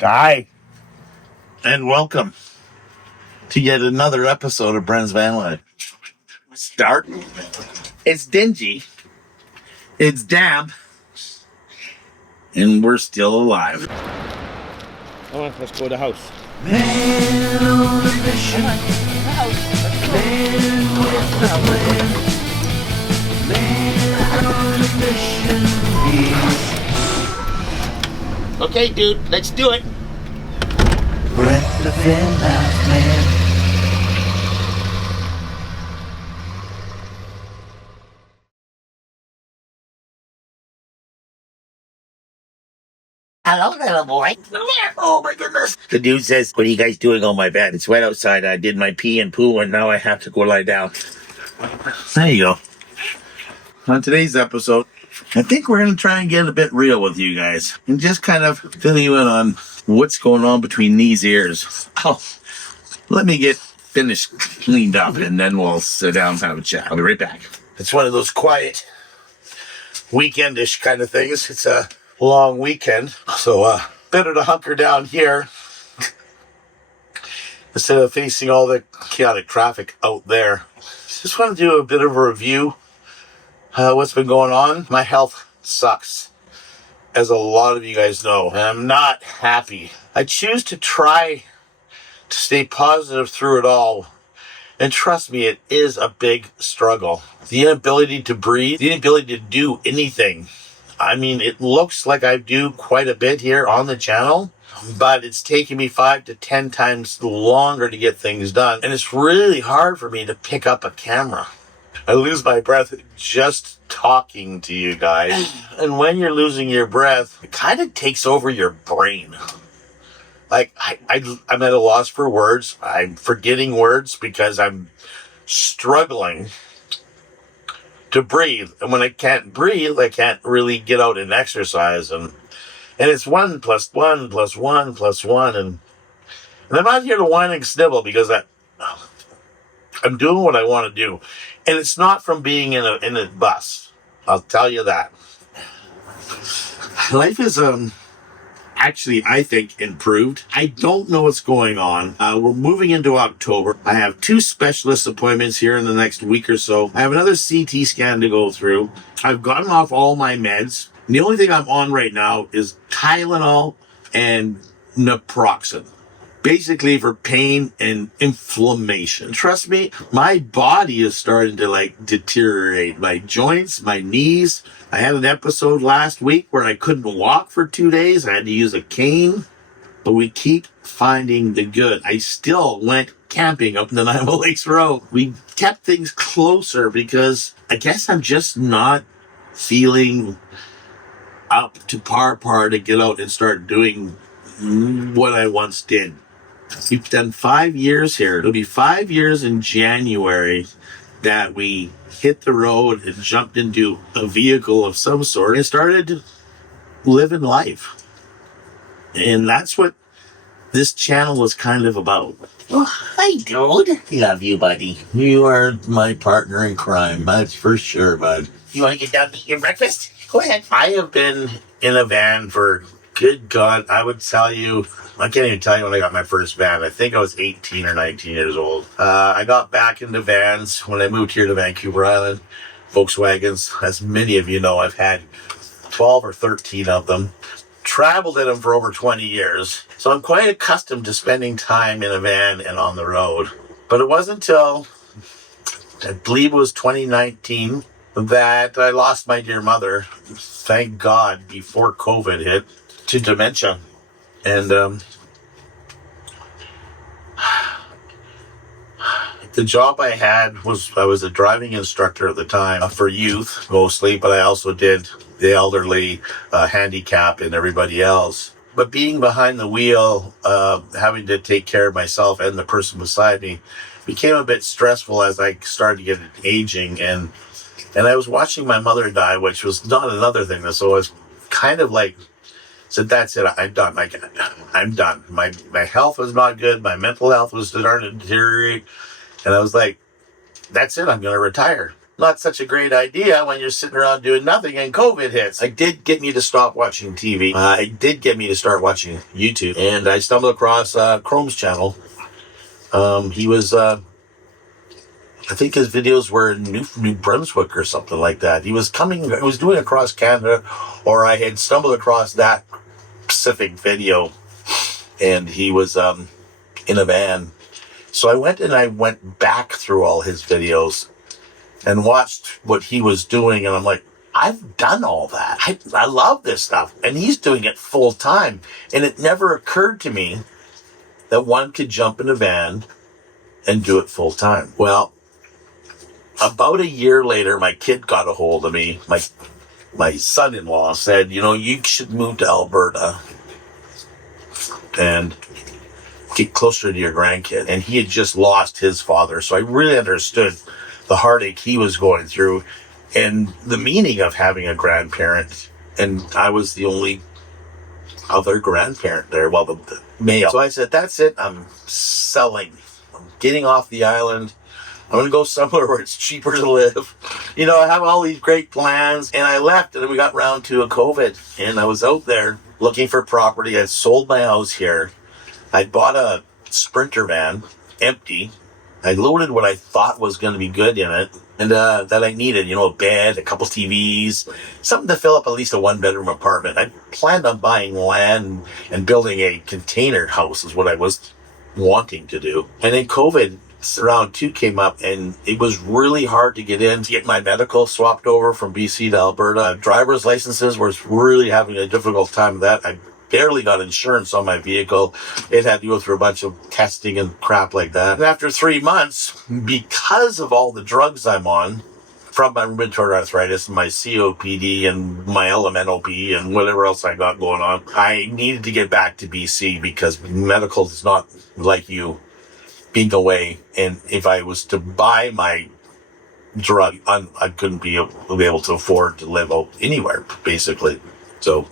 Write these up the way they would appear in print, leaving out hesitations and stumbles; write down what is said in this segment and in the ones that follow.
Hi, and welcome to yet another episode of Brent Van Life. Start. It's dingy, it's damp, and we're still alive. Come on, let's go to the house. Man on a mission. Man with a plan. Man on a mission. Okay, dude, let's do it. Brent Van Life, man. Hello, little boy. Come here. Oh, my goodness. The dude says, what are you guys doing on my bed? It's wet outside. I did my pee and poo, and now I have to go lie down. There you go. On today's episode, I think we're going to try and get a bit real with you guys and just kind of fill you in on what's going on between these ears. Oh, let me get finished, cleaned up, and then we'll sit down and have a chat. I'll be right back. It's one of those quiet, weekendish kind of things. It's a long weekend, so better to hunker down here instead of facing all the chaotic traffic out there. Just want to do a bit of a review. What's been going on? My health sucks, as a lot of you guys know, and I'm not happy. I choose to try to stay positive through it all, and trust me, it is a big struggle. The inability to breathe, the inability to do anything. I mean, it looks like I do quite a bit here on the channel, but it's taking me 5 to 10 times longer to get things done, and it's really hard for me to pick up a camera. I lose my breath just talking to you guys. And when you're losing your breath, it kind of takes over your brain. Like, I'm at a loss for words. I'm forgetting words because I'm struggling to breathe. And when I can't breathe, I can't really get out and exercise. And it's 1 + 1 + 1 + 1. And I'm not here to whine and snivel because I'm doing what I want to do. And it's not from being in a bus. I'll tell you that. Life is actually, I think, improved. I don't know what's going on. We're moving into October. I have 2 specialist appointments here in the next week or so. I have another CT scan to go through. I've gotten off all my meds. And the only thing I'm on right now is Tylenol and naproxen. Basically for pain and inflammation. Trust me, my body is starting to deteriorate. My joints, my knees. I had an episode last week where I couldn't walk for 2 days. I had to use a cane. But we keep finding the good. I still went camping up in the Nine Lakes Road. We kept things closer because I guess I'm just not feeling up to par to get out and start doing what I once did. We've done 5 years here. It'll be 5 years in January that we hit the road and jumped into a vehicle of some sort and started living life. And that's what this channel was kind of about. Well, hi, dude. Love you, buddy. You are my partner in crime. That's for sure, bud. You want to get down to eat your breakfast? Go ahead. I have been in a van for, good God, I would tell you, I can't even tell you when I got my first van. I think I was 18 or 19 years old. I got back into vans when I moved here to Vancouver Island. Volkswagens, as many of you know, I've had 12 or 13 of them. Traveled in them for over 20 years. So I'm quite accustomed to spending time in a van and on the road. But it wasn't until, I believe it was 2019, that I lost my dear mother, thank God, before COVID hit, to dementia. And the job I had was, I was a driving instructor at the time for youth mostly, but I also did the elderly, handicap, and everybody else. But being behind the wheel, having to take care of myself and the person beside me became a bit stressful as I started to get aging. And I was watching my mother die, which was not another thing. So I was kind of like, said, that's it, I'm done. I'm done. My health was not good. My mental health was starting to deteriorate. And I was like, that's it, I'm going to retire. not such a great idea when you're sitting around doing nothing and COVID hits. It did get me to stop watching TV. It did get me to start watching YouTube. And I stumbled across Chrome's channel. He was, I think his videos were in New Brunswick or something like that. He was doing across Canada, or I had stumbled across that specific video, and he was in a van. So I went back through all his videos and watched what he was doing, and I'm like, I've done all that. I love this stuff, and he's doing it full time. And it never occurred to me that one could jump in a van and do it full time. Well, about a year later, my kid got a hold of me. My son-in-law said, you should move to Alberta and get closer to your grandkid. And he had just lost his father. So I really understood the heartache he was going through and the meaning of having a grandparent. And I was the only other grandparent there, well, the male. So I said, that's it. I'm selling. I'm getting off the island. I'm going to go somewhere where it's cheaper to live. I have all these great plans. And I left, and then we got round to a COVID. And I was out there looking for property. I sold my house here. I bought a Sprinter van, empty. I loaded what I thought was going to be good in it. And that I needed, a bed, a couple TVs, something to fill up at least a one-bedroom apartment. I planned on buying land and building a container house is what I was wanting to do. And then COVID round 2 came up, and it was really hard to get my medical swapped over from BC to Alberta. Driver's licenses was really having a difficult time with that. I barely got insurance on my vehicle. It had to go through a bunch of testing and crap like that. And after 3 months, because of all the drugs I'm on, from my rheumatoid arthritis and my COPD and my LMNOP and whatever else I got going on, I needed to get back to BC because medical is not like you being away. And if I was to buy my drug, I couldn't be able to afford to live out anywhere, basically. So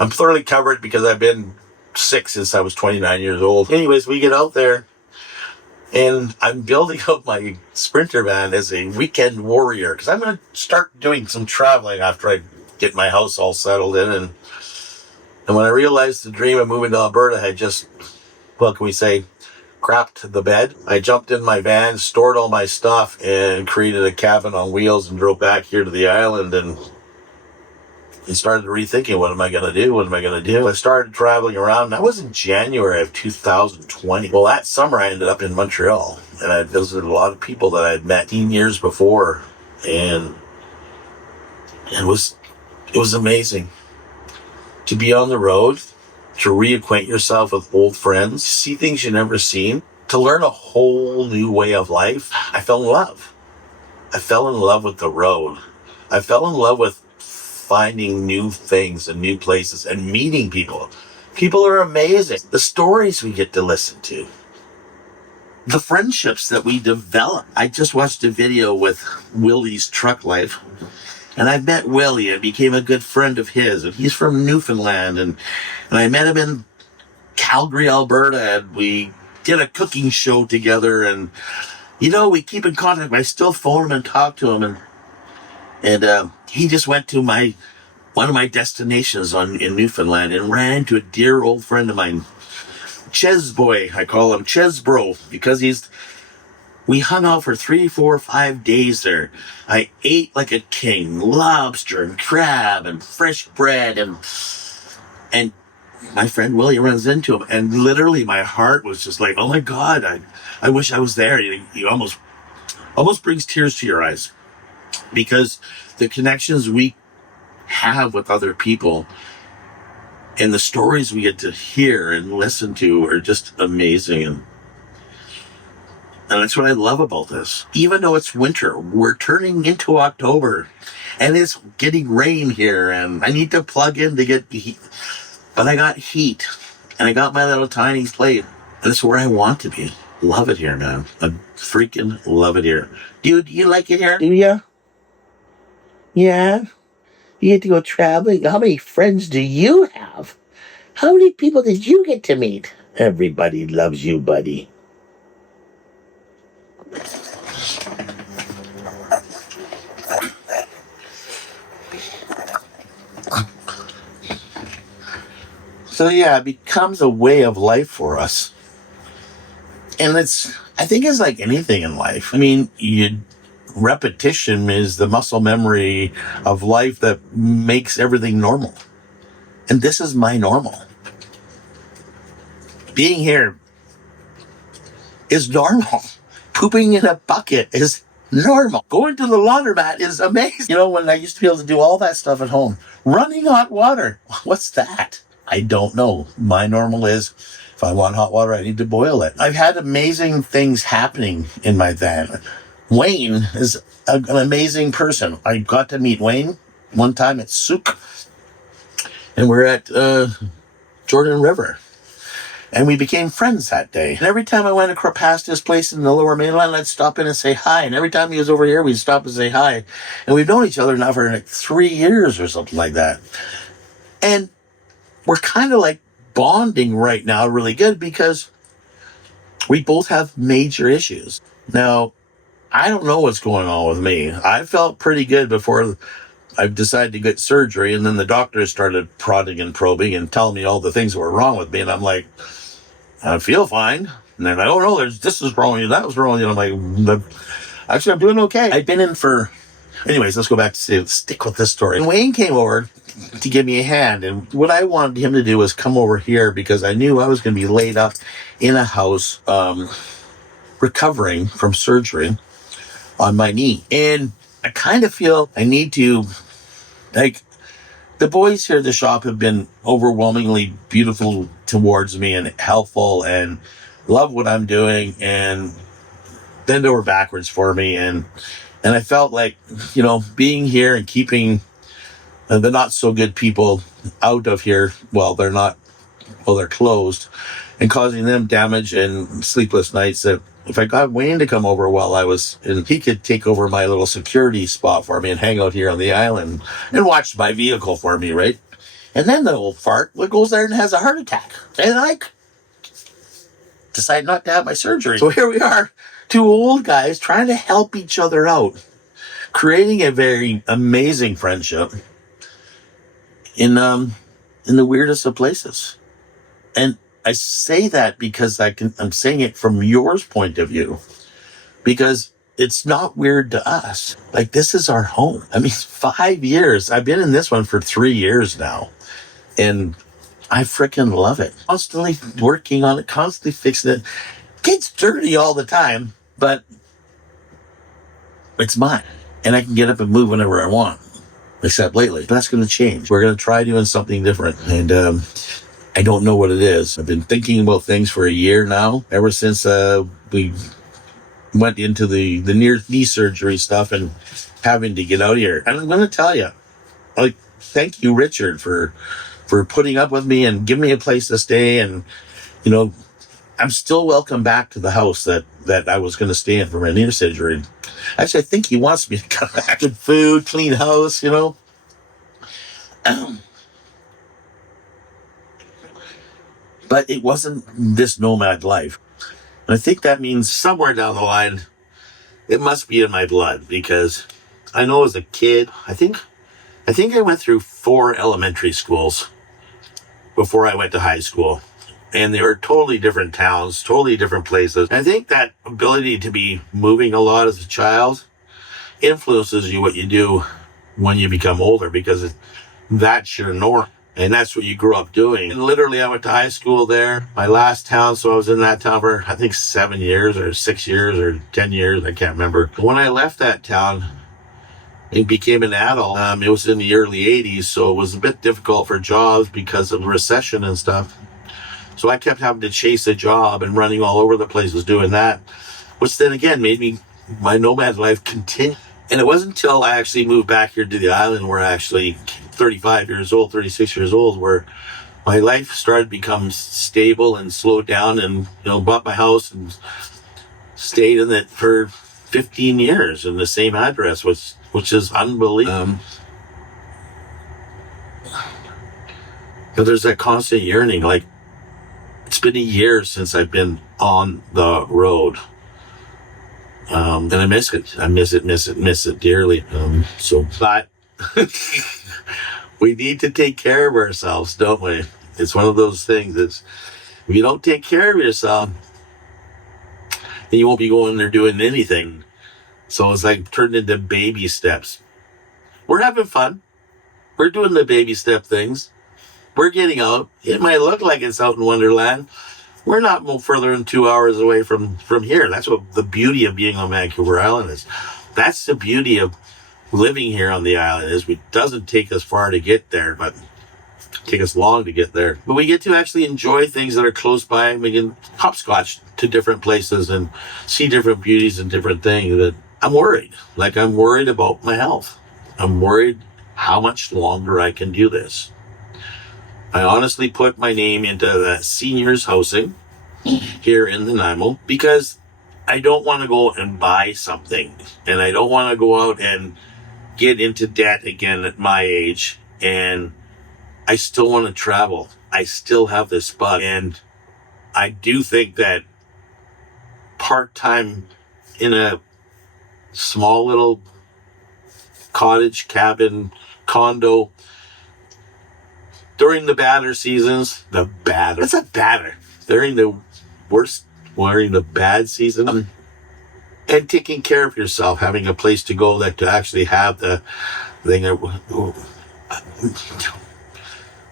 I'm thoroughly covered because I've been sick since I was 29 years old. Anyways, we get out there, and I'm building up my Sprinter van as a weekend warrior because I'm going to start doing some traveling after I get my house all settled in. And when I realized the dream of moving to Alberta had just, what can we say, crapped the bed, I jumped in my van, stored all my stuff, and created a cabin on wheels and drove back here to the island and started rethinking, what am I going to do? What am I going to do? I started traveling around. That was in January of 2020. Well, that summer I ended up in Montreal, and I visited a lot of people that I had met 10 years before, and it was amazing to be on the road, to reacquaint yourself with old friends, see things you never seen, to learn a whole new way of life. I fell in love. I fell in love with the road. I fell in love with finding new things and new places and meeting people. People are amazing. The stories we get to listen to. The friendships that we develop. I just watched a video with Willie's Truck Life, and I met Willie and became a good friend of his. And he's from Newfoundland, and I met him in Calgary, Alberta, and we did a cooking show together. And we keep in contact. I still phone him and talk to him, and he just went to one of my destinations in Newfoundland and ran into a dear old friend of mine, Ches Boy. I call him Ches Bro because we hung out for 3, 4, 5 days there. I ate like a king, lobster and crab and fresh bread, and my friend Willie runs into him, and literally my heart was just like, oh my God, I wish I was there. You almost brings tears to your eyes because the connections we have with other people and the stories we get to hear and listen to are just amazing. And that's what I love about this. Even though it's winter, we're turning into October, and it's getting rain here, and I need to plug in to get the heat. But I got heat, and I got my little tiny plate, and it's where I want to be. Love it here, man. I freaking love it here. Dude, you like it here? Do ya? Yeah? You get to go traveling? How many friends do you have? How many people did you get to meet? Everybody loves you, buddy. So yeah, it becomes a way of life for us. And I think it's like anything in life. I mean, repetition is the muscle memory of life that makes everything normal. And this is my normal. Being here is normal. Pooping in a bucket is normal. Going to the laundromat is amazing. You know, when I used to be able to do all that stuff at home, running hot water, what's that? I don't know. My normal is, if I want hot water, I need to boil it. I've had amazing things happening in my van. Wayne is an amazing person. I got to meet Wayne one time at Souk, and we're at Jordan River. And we became friends that day. And every time I went past his place in the Lower Mainland, I'd stop in and say hi. And every time he was over here, we'd stop and say hi. And we've known each other now for like 3 years or something like that. And we're kind of like bonding right now really good because we both have major issues. Now, I don't know what's going on with me. I felt pretty good before I decided to get surgery, and then the doctors started prodding and probing and telling me all the things that were wrong with me, and I'm like, I feel fine. And they're like, oh no, this is wrong with you, that was wrong with you. And I'm like, actually, I'm doing okay. I've been in for... Anyways, let's go back to stick with this story. And Wayne came over to give me a hand, and what I wanted him to do was come over here because I knew I was going to be laid up in a house recovering from surgery on my knee. And I kind of feel I need to, like, the boys here at the shop have been overwhelmingly beautiful towards me and helpful and love what I'm doing and bend over backwards for me. And I felt like, you know, being here and keeping the not so good people out of here while they're closed, and causing them damage and sleepless nights, that if I got Wayne to come over while I was, and he could take over my little security spot for me and hang out here on the island and watch my vehicle for me, right? And then the old fart goes there and has a heart attack. And I decide not to have my surgery. So here we are, two old guys trying to help each other out, creating a very amazing friendship in the weirdest of places. And I say that because I'm saying it from yours point of view, because it's not weird to us. Like, this is our home. I mean, 5 years. I've been in this one for 3 years now, and I freaking love it. Constantly working on it, constantly fixing it. Gets dirty all the time, but it's mine, and I can get up and move whenever I want. Except lately, that's going to change. We're going to try doing something different, and I don't know what it is. I've been thinking about things for a year now, ever since we went into the near knee surgery stuff and having to get out here. And I'm going to tell you, like, thank you, Richard, for putting up with me and giving me a place to stay. And, you know, I'm still welcome back to the house that I was going to stay in for my knee surgery. Actually, I think he wants me to come back. Good food, clean house, you know. But it wasn't this nomad life. And I think that means somewhere down the line, it must be in my blood, because I know as a kid, I think I went through 4 elementary schools before I went to high school. And they were totally different towns, totally different places. And I think that ability to be moving a lot as a child influences you what you do when you become older, because that's your norm. And that's what you grew up doing. And literally, I went to high school there. My last town, so I was in that town for, I think, 7 years or 6 years or 10 years. I can't remember. When I left that town and became an adult, it was in the early 80s, so it was a bit difficult for jobs because of the recession and stuff. So I kept having to chase a job and running all over the place, was doing that, which then again made my nomad life continue. And it wasn't until I actually moved back here to the island, where I actually 35 years old, 36 years old, where my life started to become stable and slowed down, and, you know, bought my house and stayed in it for 15 years in the same address, which is unbelievable. But there's that constant yearning. Like, it's been a year since I've been on the road. And I miss it. I miss it dearly. But We need to take care of ourselves, don't we? It's one of those things that's, if you don't take care of yourself, then you won't be going there doing anything. So it's like turned into baby steps. We're having fun. We're doing the baby step things. We're getting out. It might look like it's out in Wonderland. We're not more further than 2 hours away from here. That's what the beauty of being on Vancouver Island is. That's the beauty of living here on the island is it doesn't take us far to get there, but take us long to get there. But we get to actually enjoy things that are close by, and we can hopscotch to different places and see different beauties and different things. That I'm worried. Like, I'm worried about my health. I'm worried how much longer I can do this. I honestly put my name into the seniors housing here in Nanaimo because I don't want to go and buy something, and I don't want to go out and get into debt again at my age. And I still want to travel. I still have this bug. And I do think that part-time in a small little cottage, cabin, condo during the badder seasons, what's a badder? During the bad season, and taking care of yourself, having a place to go that to actually have the thing that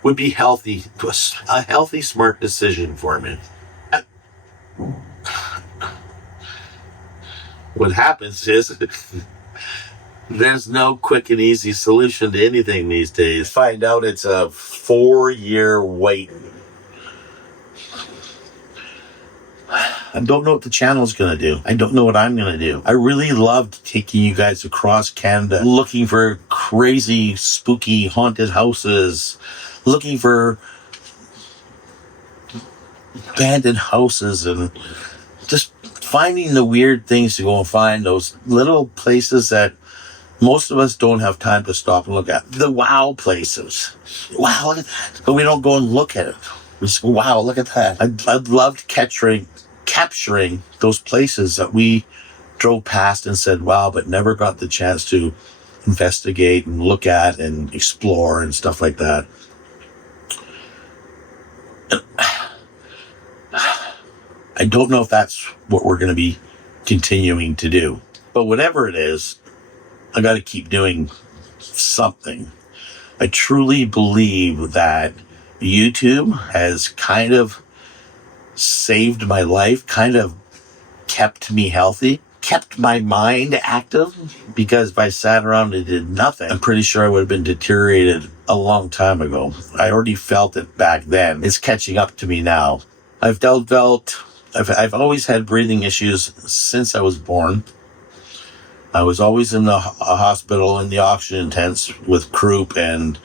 would be healthy, a healthy, smart decision for me. What happens is there's no quick and easy solution to anything these days. Find out it's a 4-year wait. I don't know what the channel's going to do. I don't know what I'm going to do. I really loved taking you guys across Canada, looking for crazy, spooky, haunted houses, looking for abandoned houses, and just finding the weird things to go and find, those little places that most of us don't have time to stop and look at. The wow places. Wow, look at that. But we don't go and look at it. We just go, wow, look at that. I'd loved capturing those places that we drove past and said, wow, but never got the chance to investigate and look at and explore and stuff like that. I don't know if that's what we're going to be continuing to do. But whatever it is, I got to keep doing something. I truly believe that YouTube has kind of saved my life, kind of kept me healthy, kept my mind active, because if I sat around and did nothing, I'm pretty sure I would have been deteriorated a long time ago. I already felt it back then. It's catching up to me now. I've always had breathing issues since I was born. I was always in the hospital in the oxygen tents with croup and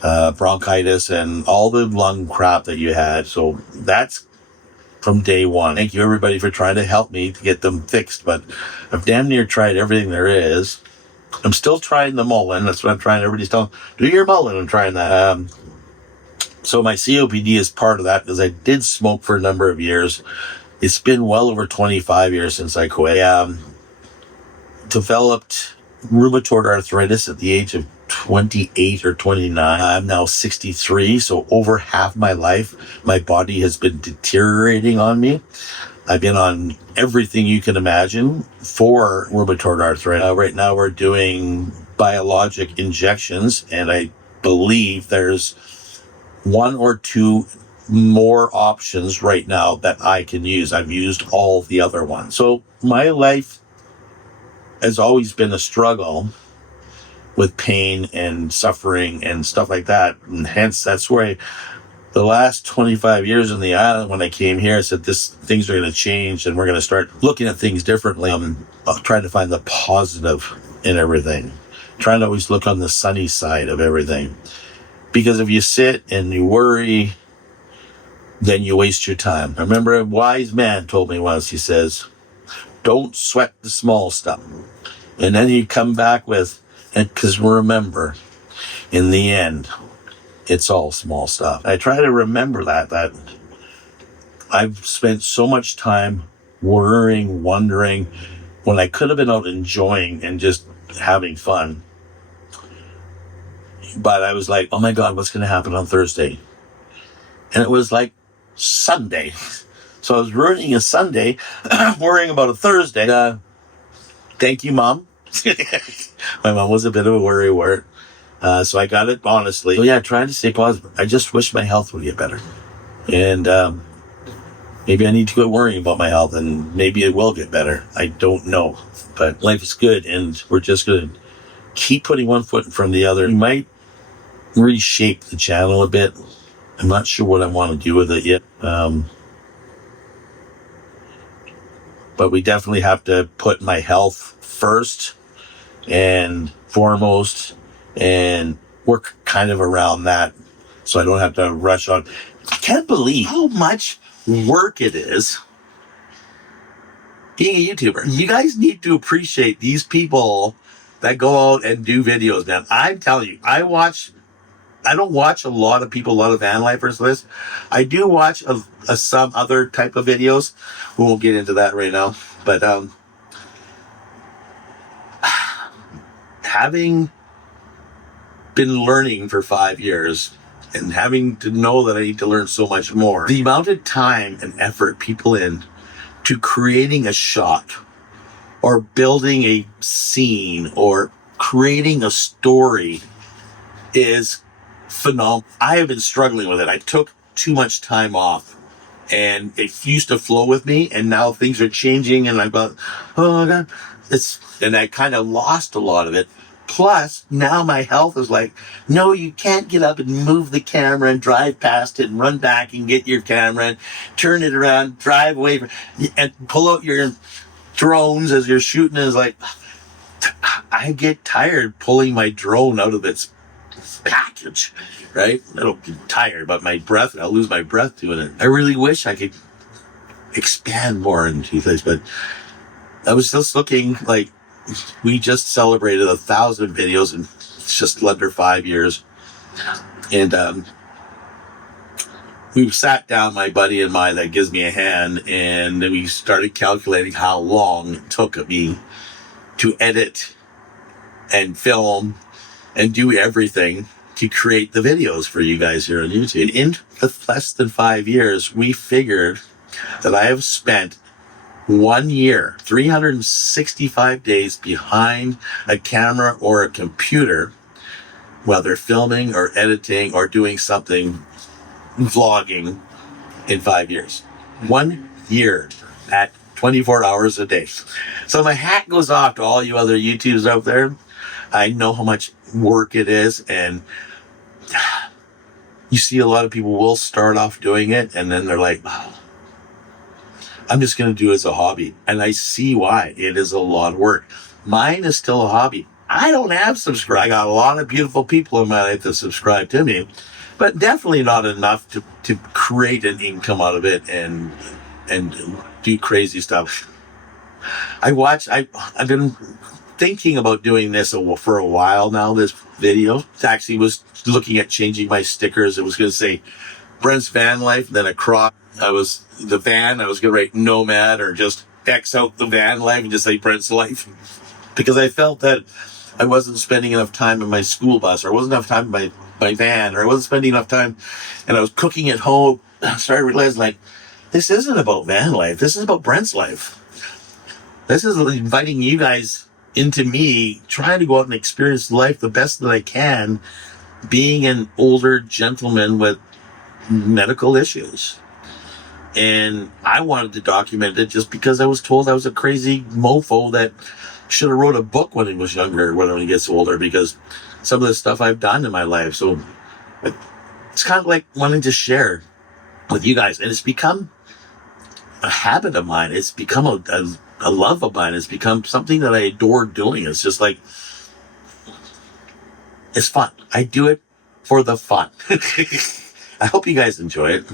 bronchitis and all the lung crap that you had. So that's from day one. Thank you everybody for trying to help me to get them fixed, but I've damn near tried everything there is. I'm still trying the Mullen. That's what I'm trying. Everybody's telling, do your Mullen. I'm trying that. So my COPD is part of that because I did smoke for a number of years. It's been well over 25 years since I quit. Developed rheumatoid arthritis at the age of 28 or 29. I'm now 63, so over half my life, my body has been deteriorating on me. I've been on everything you can imagine for rheumatoid arthritis. Right now we're doing biologic injections, and I believe there's 1 or 2 more options right now that I can use. I've used all the other ones. So my life has always been a struggle with pain and suffering and stuff like that. And hence, that's where the last 25 years on the island, when I came here, I said, things are going to change and we're going to start looking at things differently. I'm trying to find the positive in everything. Trying to always look on the sunny side of everything. Because if you sit and you worry, then you waste your time. I remember a wise man told me once, he says, don't sweat the small stuff. And then you come back with, because remember, in the end, it's all small stuff. I try to remember that I've spent so much time worrying, wondering, when I could have been out enjoying and just having fun. But I was like, oh my God, what's going to happen on Thursday? And it was like Sunday. So I was ruining a Sunday, worrying about a Thursday. Thank you, Mom. My mom was a bit of a worrywart. So I got it honestly. So yeah, trying to stay positive. I just wish my health would get better. And maybe I need to quit worrying about my health, and maybe it will get better. I don't know. But life is good, and we're just going to keep putting one foot in front of the other. We might reshape the channel a bit. I'm not sure what I want to do with it yet. But we definitely have to put my health first and foremost and work kind of around that so I don't have to rush on. I can't believe how much work it is being a YouTuber. You guys need to appreciate these people that go out and do videos, man. I'm telling you, I don't watch a lot of people, a lot of van lifers list. I do watch some other type of videos. We won't get into that right now. But having been learning for 5 years and having to know that I need to learn so much more, the amount of time and effort people in to creating a shot or building a scene or creating a story is phenomenal. I have been struggling with it. I took too much time off and it used to flow with me, and now things are changing and I'm about, oh God, and I kind of lost a lot of it. Plus, now my health is like, no, you can't get up and move the camera and drive past it and run back and get your camera and turn it around, drive away and pull out your drones as you're shooting. Is like, I get tired pulling my drone out of its package, right? It'll be tired, but I'll lose my breath doing it. I really wish I could expand more into this, but I was just looking like, we just celebrated 1,000 videos in just under 5 years. And we sat down, my buddy and I that gives me a hand, and then we started calculating how long it took me to edit and film and do everything to create the videos for you guys here on YouTube. In less than 5 years, we figured that I have spent 1 year, 365 days behind a camera or a computer, whether filming or editing or doing something, vlogging, in 5 years. 1 year at 24 hours a day. So my hat goes off to all you other YouTubers out there. I know how much work it is, and you see a lot of people will start off doing it and then they're like, oh, I'm just going to do it as a hobby. And I see why. It is a lot of work. Mine is still a hobby. I don't have subscribers. I got a lot of beautiful people in my life that subscribe to me, but definitely not enough to create an income out of it and do crazy stuff. I've been thinking about doing this for a while now, this video. I actually was looking at changing my stickers. It was going to say Brent Van Life, then across I was going to write Nomad, or just X out the van life and just say Brent's Life. Because I felt that I wasn't spending enough time in my school bus, or wasn't enough time in my van, or I wasn't spending enough time, and I was cooking at home. I started realizing, like, this isn't about van life. This is about Brent's life. This is inviting you guys into me, trying to go out and experience life the best that I can, being an older gentleman with medical issues. And I wanted to document it just because I was told I was a crazy mofo that should have wrote a book when he was younger, when he gets older, because some of the stuff I've done in my life. So it's kind of like wanting to share with you guys. And it's become a habit of mine. It's become a love of mine. It's become something that I adore doing. It's just like, it's fun. I do it for the fun. I hope you guys enjoy it.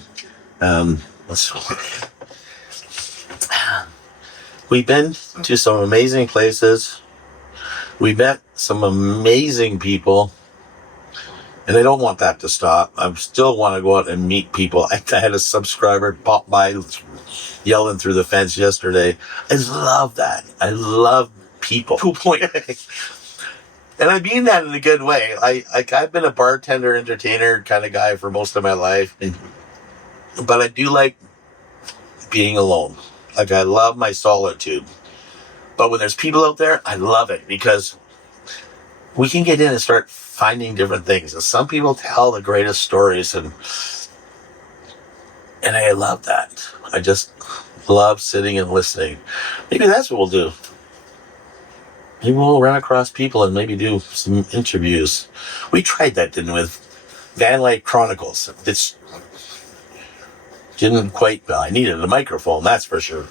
We've been to some amazing places. We met some amazing people, and I don't want that to stop. I still want to go out and meet people. I had a subscriber pop by yelling through the fence yesterday. I love that. I love people. And I mean that in a good way. I've been a bartender, entertainer kind of guy for most of my life. But I do like being alone. Like, I love my solitude. But when there's people out there, I love it because we can get in and start finding different things. And some people tell the greatest stories, and I love that. I just love sitting and listening. Maybe that's what we'll do. Maybe we'll run across people and maybe do some interviews. We tried that, didn't we, with Van Life Chronicles. It's didn't quite, well, I needed a microphone, that's for sure.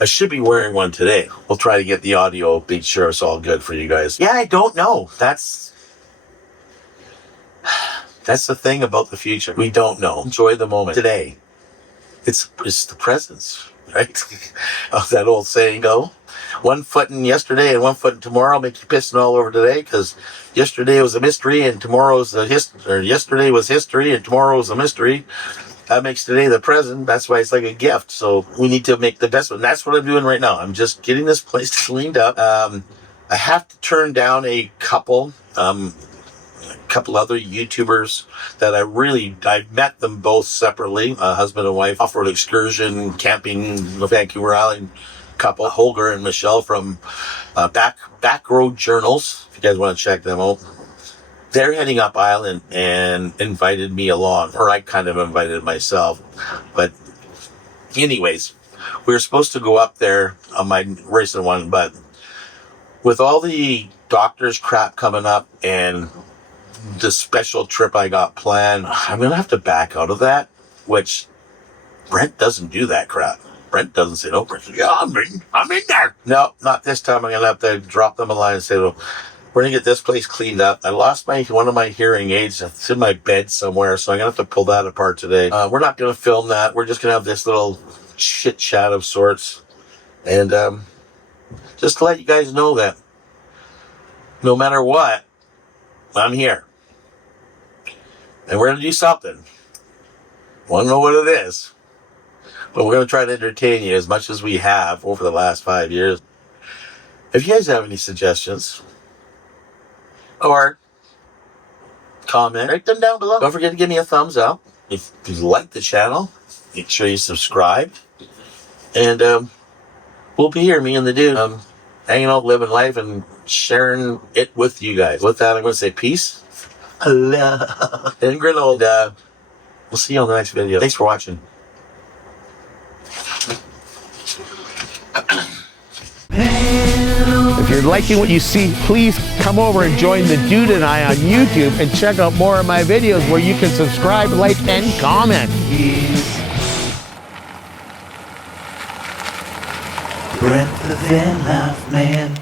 I should be wearing one today. We'll try to get the audio, be sure it's all good for you guys. Yeah, I don't know. That's the thing about the future. We don't know. Enjoy the moment today. It's the presence, right? How's that old saying go? 1 foot in yesterday and 1 foot in tomorrow make you pissing all over today, because yesterday was a mystery and tomorrow's yesterday was history and tomorrow is a mystery. That makes today the present. That's why it's like a gift. So we need to make the best of it. And that's what I'm doing right now. I'm just getting this place cleaned up. I have to turn down a couple other YouTubers that I've met them both separately, husband and wife, off-road excursion, camping, Vancouver Island couple, Holger and Michelle from Back Road Journals, if you guys want to check them out. They're heading up island and invited me along, or I kind of invited myself. But anyways, we were supposed to go up there on my recent one, but with all the doctor's crap coming up and the special trip I got planned, I'm going to have to back out of that, which Brent doesn't do that crap. Brent doesn't say, no, Brent, yeah, I'm in there. No, not this time. I'm going to have to drop them a line and say, well, we're going to get this place cleaned up. I lost one of my hearing aids. It's in my bed somewhere, so I'm going to have to pull that apart today. We're not going to film that. We're just going to have this little chit chat of sorts. And just to let you guys know that no matter what, I'm here. And we're going to do something. Want to know what it is? But we're going to try to entertain you as much as we have over the last 5 years. If you guys have any suggestions or comment, write them down below. Don't forget to give me a thumbs up. If you like the channel, make sure you subscribe. And we'll be here, me and the dude, hanging out, living life, and sharing it with you guys. With that, I'm going to say peace, love, and granola. We'll see you on the next video. Thanks for watching. If you're liking what you see, please come over and join the dude and I on YouTube and check out more of my videos where you can subscribe, like, and comment. Brent Van Life, man.